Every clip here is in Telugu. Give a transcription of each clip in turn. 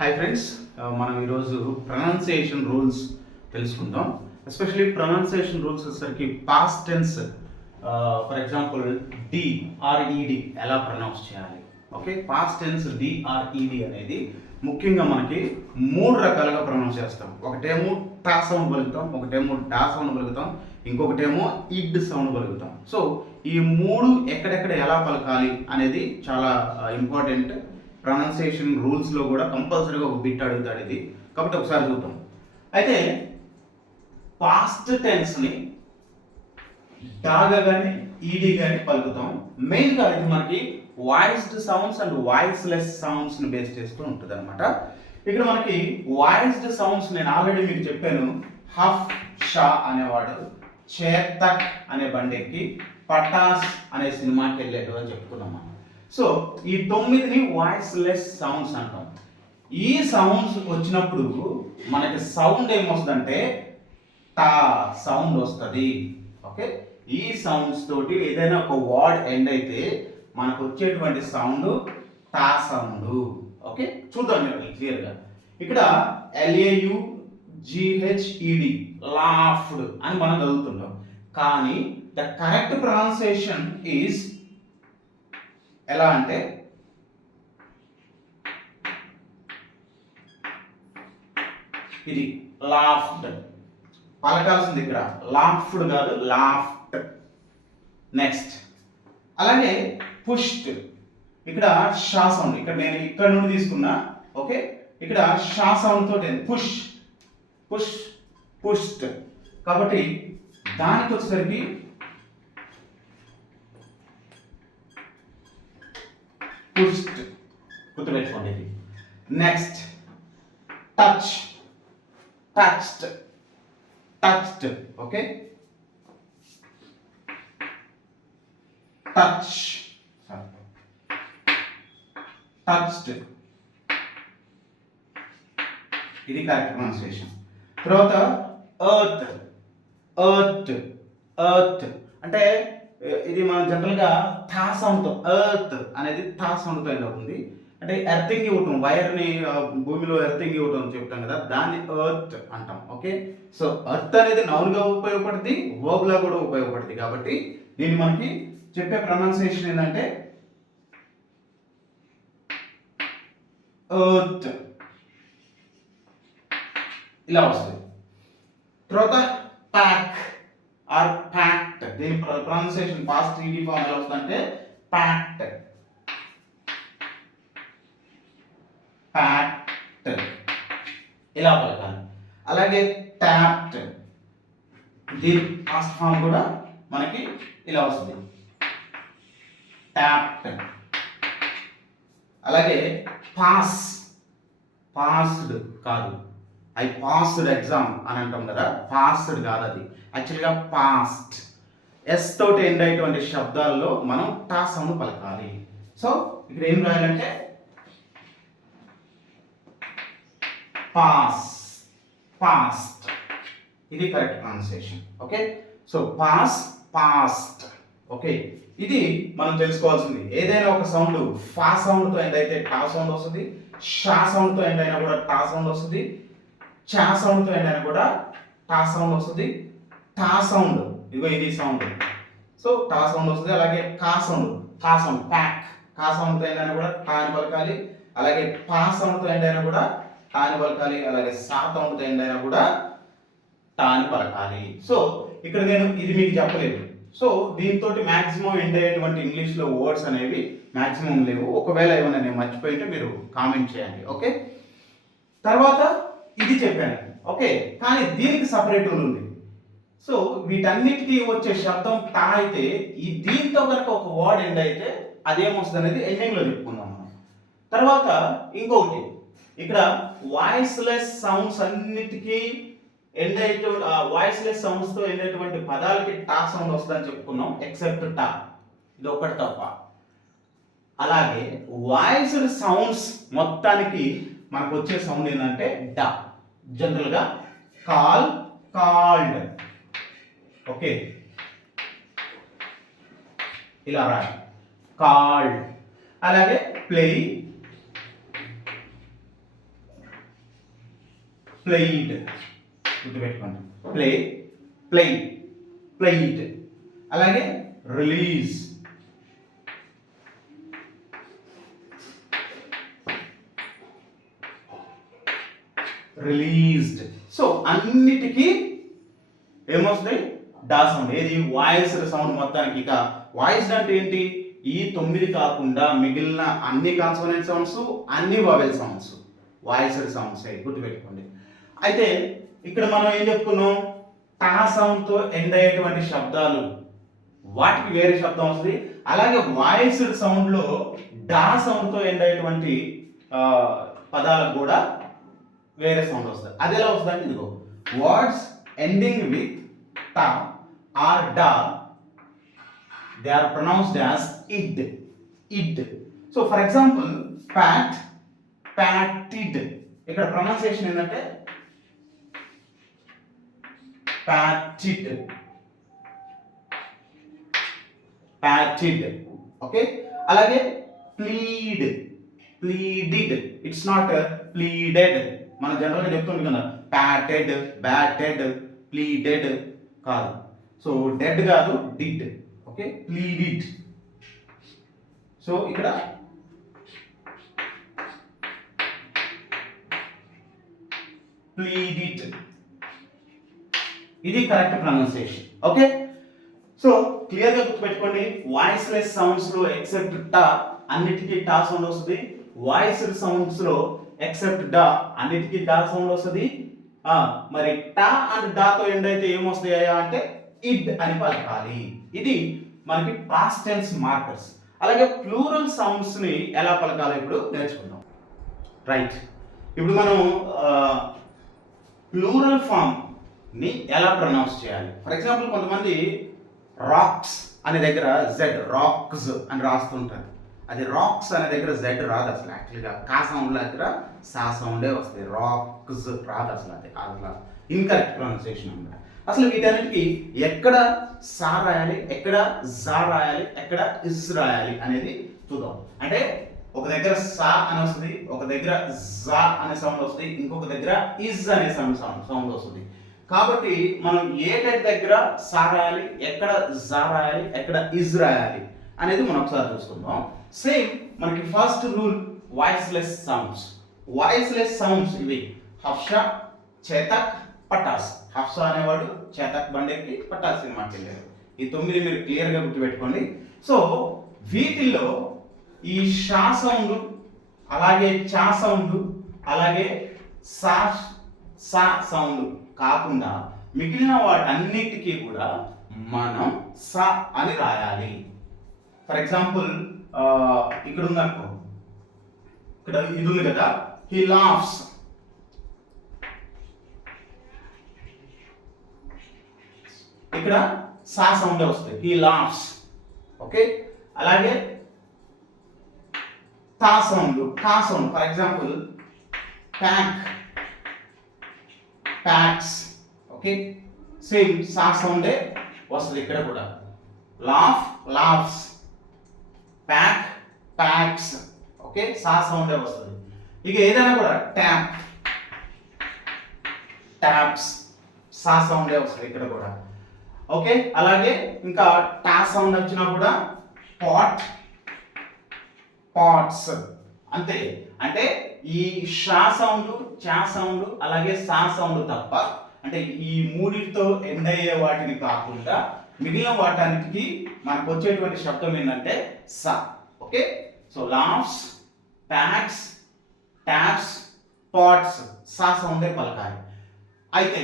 హాయ్ ఫ్రెండ్స్, మనం ఈరోజు ప్రొనౌన్సియేషన్ రూల్స్ తెలుసుకుందాం. ఎస్పెషలీ ప్రొనౌన్సియేషన్ రూల్స్ వచ్చేసరికి పాస్ట్ టెన్స్. ఫర్ ఎగ్జాంపుల్ డిఆర్ఈడి ఎలా ప్రొనౌన్స్ చేయాలి. ఓకే, పాస్ట్ టెన్స్ డిఆర్ఈడి అనేది ముఖ్యంగా మనకి మూడు రకాలుగా ప్రొనౌన్స్ చేస్తాం. ఒకటేమో టా సౌండ్ పలుకుతాం, ఒకటేమో డా సౌండ్ పలుకుతాం, ఇంకొకటేమో ఇడ్ సౌండ్ పలుకుతాం. సో ఈ మూడు ఎక్కడెక్కడ ఎలా పలకాలి అనేది చాలా ఇంపార్టెంట్. ప్రొనౌన్సియేషన్ రూల్స్లో కూడా కంపల్సరీగా ఒక బిట్ అడుగుతాడు ఇది, కాబట్టి ఒకసారి చూద్దాం. అయితే పాస్ట్ టెన్స్ని డాగా కానీ ఈడీ కానీ పలుకుతాం. మెయిన్గా ఇది మనకి వాయిస్డ్ సౌండ్స్ అండ్ వాయిస్లెస్ సౌండ్స్ని బేస్ చేస్తూ ఉంటుంది అనమాట. ఇక్కడ మనకి వాయిస్డ్ సౌండ్స్ నేను ఆల్రెడీ మీకు చెప్పాను. హఫ్ షా అనేవాడు చేతక్ అనే బండెక్కి పటాస్ అనే సినిమాకి వెళ్ళాడు అని చెప్పుకున్నాం మనం. సో ఈ 9ని వాయిస్లెస్ సౌండ్స్ అంటాం. ఈ సౌండ్స్ వచ్చినప్పుడు మనకి సౌండ్ ఏమొస్తుందంటే టా సౌండ్ వస్తుంది. ఓకే, ఈ సౌండ్స్ తోటి ఏదైనా ఒక వర్డ్ ఎండ్ అయితే మనకు వచ్చేటువంటి సౌండ్ టా సౌండ్. ఓకే, చూద్దాం క్లియర్గా. ఇక్కడ LAUGHED లాఫ్డ్ అని మనం చదువుతుంటాం, కానీ ద కరెక్ట్ ప్రొనౌన్సియేషన్ ఈజ్ ఎలా అంటే ఇది లాఫ్డ్. పలకాల్సింది ఇక్కడ లాఫ్డ్ కాదు, లాఫ్ట్. నెక్స్ట్ అలాగే పుష్డ్. ఇక్కడ షా సౌండ్, ఇక్కడ నేను ఇక్కడ నుండి తీసుకున్నా. ఓకే, ఇక్కడ షా సౌండ్ తోటి పుష్ పుష్ పుష్డ్. కాబట్టి దానికి వచ్చేసరికి పుష్డ్ గుర్తుపెట్టుకోండి ఇది. Next touch, touched, touched. Okay, touch, touched. ఇది కరెక్ట్ ప్రొనౌన్సియేషన్. తర్వాత ఎర్త్, ఎర్త్, ఎర్త్ అంటే ఇది మనం జనరల్గా థా సౌండ్తో, ఎర్త్ అనేది థా సౌండ్తో ఎండ్ అవుతుంది. అంటే ఎర్తింగ్ ఇవ్వటం, వైర్ని భూమిలో ఎర్తింగ్ ఇవ్వటం చెప్తాం కదా, దాన్ని ఎర్త్ అంటాం. ఓకే, సో ఎర్త్ అనేది నౌన్గా ఉపయోగపడుతుంది, వర్బ్లా కూడా ఉపయోగపడుతుంది. కాబట్టి దీన్ని మనకి చెప్పే ప్రొనౌన్సియేషన్ ఏంటంటే ఎర్త్ ఇలా వస్తుంది. తర్వాత ప్యాక్ ఆర్ ప్యాక్ట్. దీని ప్రొనౌన్సియేషన్ పాస్ట్ ఈడీ ఫామ్ ఎలా వస్తుందంటే ప్యాక్ట్, ప్యాక్ట్ ఇలా పలకాలి. అలాగే ట్యాప్డ్, దీని పాస్ట్ ఫామ్ కూడా మనకి ఇలా వస్తుంది, ట్యాప్డ్. అలాగే పాస్, పాస్డ్ కాదు, ఐ పాస్డ్ ఎగ్జామ్ అని అంటాం కదా, పాస్డ్ కాదు, అది యాక్చువల్గా పాస్ట్. ఎస్ తోటి ఎండ్ అయ్యేటువంటి శబ్దాల్లో మనం టా సౌండ్ పలకాలి. సో ఇక్కడ ఏం రాయాలంటే పాస్, పాస్ట్. ఇది correct pronunciation. Okay, so pass, past. Okay, ఇది మనం తెలుసుకోవాల్సింది. ఏదైనా ఒక సౌండ్ ఫా సౌండ్తో ఎండ్ అయితే టా సౌండ్ వస్తుంది, షా సౌండ్తో ఎండ్ అయినా కూడా టా సౌండ్ వస్తుంది, చా సౌండ్తో ఎండ్ అయినా కూడా టా సౌండ్ వస్తుంది. టా సౌండ్ ఇగో ఇది సౌండ్, సో టా సౌండ్ వస్తుంది. అలాగే కా సౌండ్, కా సౌండ్ ప్యాక్, కా సౌండ్తో ఎండ్ అయినా కూడా టా అని పలకాలి. అలాగే పా సౌండ్తో ఎండ్ అయినా కూడా టా అని పలకాలి. అలాగే సా సౌండ్తో ఎండ్ అయినా కూడా టా అని పలకాలి. సో ఇక్కడ నేను ఇది మీకు చెప్పలేదు. సో దీంతో మ్యాక్సిమం ఎండ్ అయ్యేటువంటి ఇంగ్లీష్లో వర్డ్స్ అనేవి మ్యాక్సిమం లేవు. ఒకవేళ ఏమైనా నేను మర్చిపోయింటే మీరు కామెంట్ చేయండి. ఓకే, తర్వాత ఇది చెప్పాను. ఓకే, కానీ దీనికి సపరేట్ రూల్ ఉంది. సో వీటన్నిటికీ వచ్చే శబ్దం టా అయితే ఈ దీంతో కనుక ఒక వర్డ్ ఎండ్ అయితే అదేమొస్తుంది అనేది ఎండింగ్లో చెప్పుకుందాం మనం. తర్వాత ఇంకొకటి, ఇక్కడ వాయిస్లెస్ సౌండ్స్ అన్నిటికీ ఎండ్ అయ్యేటువంటి వాయిస్లెస్ సౌండ్స్తో ఎండ్ అయ్యేటువంటి పదాలకి టా సౌండ్ వస్తుందని చెప్పుకున్నాం, ఎక్సెప్ట్ టా, ఇది ఒకటి తప్ప. అలాగే వాయిస్డ్ సౌండ్స్ మొత్తానికి మనకు వచ్చే సౌండ్ ఏంటంటే డా. జనరల్గా కాల్, కాల్డ్. ఓకే, ఇలా రాయాలి, కాల్డ్. అలాగే ప్లే, ప్లేయిడ్, గుర్తుపెట్టుకోండి. Play, play, played. అలాగే రిలీజ్, రిలీజ్డ్. సో అన్నిటికీ ఏమొస్తాయి? డా సౌండ్. ఏది? వాయిస్డ్ సౌండ్ మొత్తానికి. ఇక వాయిస్డ్ అంటే ఏంటి? ఈ 9 కాకుండా మిగిలిన అన్ని కాన్సోనెంట్ సౌండ్స్, అన్ని వవెల్ సౌండ్స్ వాయిస్డ్ సౌండ్స్ గుర్తుపెట్టుకోండి. అయితే ఇక్కడ మనం ఏం చెప్పుకున్నాం? టా సౌండ్ తో ఎండ్ అయ్యేటువంటి శబ్దాలు వాటికి వేరే శబ్దం వస్తుంది. అలాగే వాయిస్డ్ సౌండ్ లో డా సౌండ్ తో ఎండ్ అయ్యేటువంటి పదాలకు కూడా వేరే సౌండ్ వస్తుంది. అది ఎలా వస్తుంది అంటే ఇదిగో, words ending with t or d, they are pronounced as id, id. So for example pat, patted. ఇక్కడ ప్రొనౌన్సియేషన్ ఏంటంటే ప్యాటిడ్, ప్యాటిడ్. ఓకే. అలాగే pleaded, pleaded. It's not pleaded. మనం జనరల్గా చెప్తుంది కదా, ప్యాటెడ్, బ్యాటెడ్, ప్లీడెడ్ కాదు. సో డెడ్ కాదు, డిడ్. Okay, pleaded. సో ఇక్కడ ప్లీడిడ్, ఇది correct pronunciation. Okay. So clear గా గుర్తుపెట్టుకోండి, వాయిస్లెస్ సౌండ్స్ లో ఎక్సెప్ట్ టా అన్నిటికీ టా సౌండ్ వస్తుంది. వాయిస్డ్ సౌండ్స్ లో ఎక్సెప్ట్ డా అన్నిటికీ డా సౌండ్ వస్తుంది. మరి టా అండ్ డాతో ఎండ్ అయితే ఏమొస్తాయా అంటే ఇడ్ అని పలకాలి. ఇది మనకి పాస్ట్ టెన్స్ మార్కర్స్. అలాగే ప్లూరల్ సౌండ్స్ ని ఎలా పలకాలో ఇప్పుడు నేర్చుకుందాం. రైట్. ఇప్పుడు మనం ప్లూరల్ ఫామ్ ని ఎలా ప్రొనౌన్స్ చేయాలి? ఫర్ ఎగ్జాంపుల్ కొంతమంది రాక్స్ అనే దగ్గర జెడ్, రాక్స్ అని రాస్తుంటారు. అది రాక్స్ అనే దగ్గర జెడ్ రాదు అసలు. యాక్చువల్గా కా సౌండ్ దగ్గర సా సౌండే వస్తుంది, రాక్స్ రాదు అసలు. అది అసలు ఇన్కరెక్ట్ ప్రొనౌన్సియేషన్ అన్నమాట. అసలు వీటన్నిటికీ ఎక్కడ సా రాయాలి, ఎక్కడ జా రాయాలి, ఎక్కడ ఇస్ రాయాలి అనేది చూద్దాం. అంటే ఒక దగ్గర సా అని వస్తుంది, ఒక దగ్గర జా అనే సౌండ్ వస్తుంది, ఇంకొక దగ్గర ఇజ్ అనే సౌండ్ వస్తుంది. కాబట్టి మనం ఏ టైప్ దగ్గర సా రాయాలి, ఎక్కడ జా రాయాలి, ఎక్కడ ఇజ్ రాయాలి అనేది మనం ఒకసారి చూసుకుందాం. సేమ్ మనకి first rule voiceless sounds. Voiceless sounds ఇవి హఫ్షా, చేతక్, పటాస్. హఫ్షా అనేవాడు చేతక్ బండెక్కి పటాస్ సినిమాకి వెళ్ళారు. ఈ 9 మీరు క్లియర్గా గుర్తుపెట్టుకోండి. సో వీటిల్లో ఈ షా సౌండ్, అలాగే చా సౌండ్, అలాగే సా సా సౌండ్ కాకుండా మిగిలిన వాటన్నిటికీ కూడా మనం సా అని రాయాలి. ఫర్ ఎగ్జాంపుల్ ఇక్కడ ఉందనుకో, ఇక్కడ ఇది ఉంది కదా, హీ లాఫ్స్. ఇక్కడ సా సౌండ్ వస్తుంది, హీ లాఫ్స్. ఓకే. అలాగే t sound, k sound. For example pack, packs. Okay. Same s సౌండే వస్తుంది ఇక్కడ కూడా. Laugh, laughs. Pack, packs. Okay, s సౌండే వస్తుంది. ఇక ఏదైనా కూడా ట్యాప్, ట్యాప్స్. సా సౌండే వస్తుంది ఇక్కడ కూడా. ఓకే. అలాగే ఇంకా టా సౌండ్ వచ్చినా కూడా పాట్, పాట్స్. అంతే. అంటే ఈ షా సౌండ్, చా సౌండ్, అలాగే సా సౌండ్ తప్ప, అంటే ఈ మూడిటితో ఎండ్ అయ్యే వాటిని కాకుండా మిగిలిన వాటన్నిటికీ మనకు వచ్చేటువంటి శబ్దం ఏంటంటే s. Okay. So laughs, packs, taps, pots, s సౌండే పలకాలి. అయితే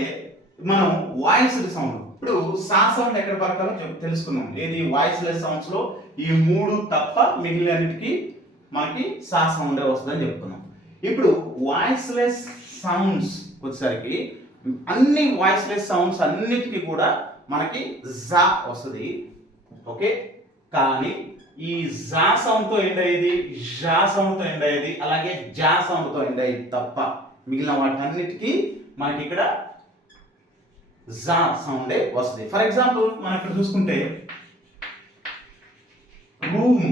మనం వాయిస్డ్ సౌండ్, ఇప్పుడు సా సౌండ్ ఎక్కడ పలకాలో తెలుసుకున్నాం. ఏది? వాయిస్లెస్ సౌండ్స్ లో ఈ 3 తప్ప మిగిలినన్నిటికీ మనకి సా సౌండే వస్తుందని చెప్పుకున్నాం. ఇప్పుడు వాయిస్లెస్ సౌండ్స్ వచ్చేసరికి అన్ని వాయిస్లెస్ సౌండ్స్ అన్నిటికీ కూడా మనకి జా వస్తుంది. ఓకే. కానీ ఈ జా సౌండ్ తో ఎండ్ అయ్యేది, జా సౌండ్ తో ఎండ్ అయ్యేది, అలాగే జా సౌండ్ తో ఎండ్ అయ్యేది తప్ప మిగిలిన వాటన్నిటికీ మనకి ఇక్కడ జా సౌండే వస్తుంది. ఫర్ ఎగ్జాంపుల్ మనం ఇక్కడ చూసుకుంటే రూమ్,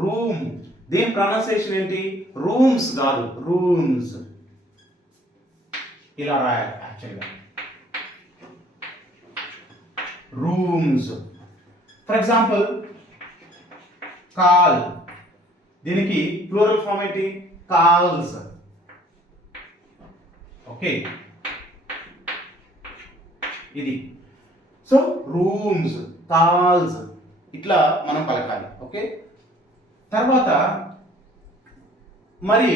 రూమ్. దీని ప్రొనౌన్సియేషన్ ఏంటి? రూమ్స్ కాదు, రూమ్స్. ఇలా రాయాలి యాక్చువల్గా. రూమ్స్. ఫర్ ఎగ్జాంపుల్ కాల్, దీనికి ప్లూరల్ ఫామ్ ఏంటి? కాల్స్. ఓకే, ఇది. సో రూమ్స్, కాల్స్ ఇట్లా మనం పలకాలి. ఓకే, తర్వాత మరి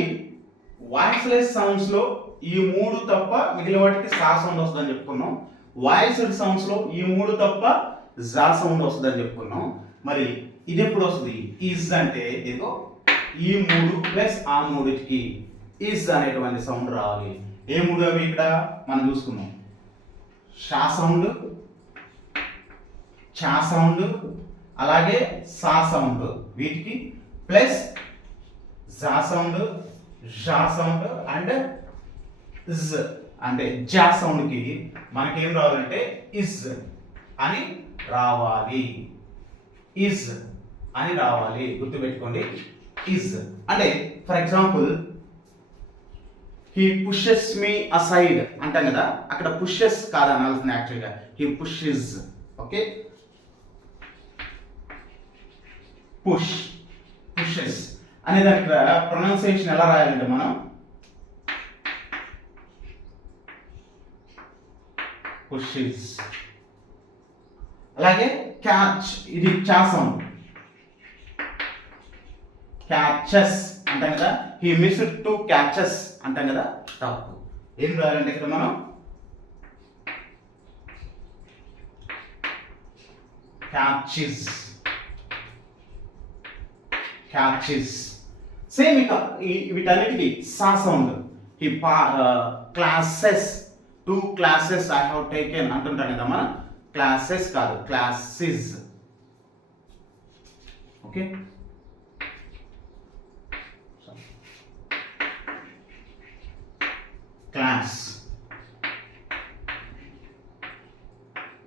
వాయిస్లెస్ సౌండ్స్ లో ఈ మూడు తప్ప మిగిలిన వాటికి సా సౌండ్ వస్తుందని చెప్పుకున్నాం. వాయిస్డ్ సౌండ్స్ లో ఈ మూడు తప్ప జా సౌండ్ వస్తుందని చెప్పుకున్నాం. మరి ఇది ఎప్పుడు వస్తుంది? ఈజ్ అంటే ఇదిగో ఈ మూడు ప్లస్ ఆ మూడిటికి ఈజ్ అనేటువంటి సౌండ్ రావాలి. ఏ మూడు అవి ఇక్కడ మనం చూసుకున్నాం? షా సౌండ్, చా సౌండ్, అలాగే సా సౌండ్, వీటికి ప్లస్ జా సౌండ్, జా సౌండ్ అండ్ జ్ అంటే జా సౌండ్కి మనకేం రావాలంటే ఇజ్ అని రావాలి. ఇజ్ అని రావాలి, గుర్తుపెట్టుకోండి. ఇజ్ అంటే for example he pushes me aside అంటాం కదా, అక్కడ పుషెస్ కాదు అనాల్సింది యాక్చువల్గా, he pushes. Okay, push, pushes అనే దానికి ప్రొనౌన్సియేషన్ ఎలా రాయాలంటే మనం పుషెస్. అలాగే క్యాచ్, ఇది చా సౌండ్, క్యాచెస్ అంటాం కదా, హీ మిస్డ్ టు క్యాచెస్ అంటాం కదా, తప్పు. ఏం రాయాలంటే ఇక్కడ మనం క్యాచెస్, క్యాచెస్. సేమ్ ఇక వీటన్నిటికీ s sound. He classes, 2 classes I have taken అంటుంటాం కదా మనం, క్లాసెస్ కాదు classes. Okay, class,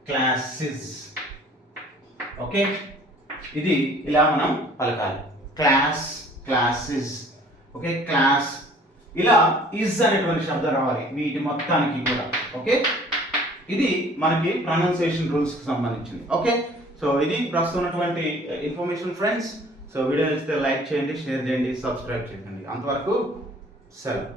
classes. Okay, ఇది ఇలా మనం పలకాలి. Class, classes. Okay, class. ఇలా ఇజ్ అనేటువంటి శబ్దం రావాలి వీటి మొత్తానికి కూడా. ఓకే, ఇది మనకి ప్రొనౌన్సియేషన్ రూల్స్ కి సంబంధించింది. ఓకే, సో ఇది ప్రస్తుతం ఉన్నటువంటి ఇన్ఫర్మేషన్ ఫ్రెండ్స్. సో వీడియో నచ్చితే లైక్ చేయండి, షేర్ చేయండి, సబ్స్క్రైబ్ చేయండి. అంతవరకు సెలవు.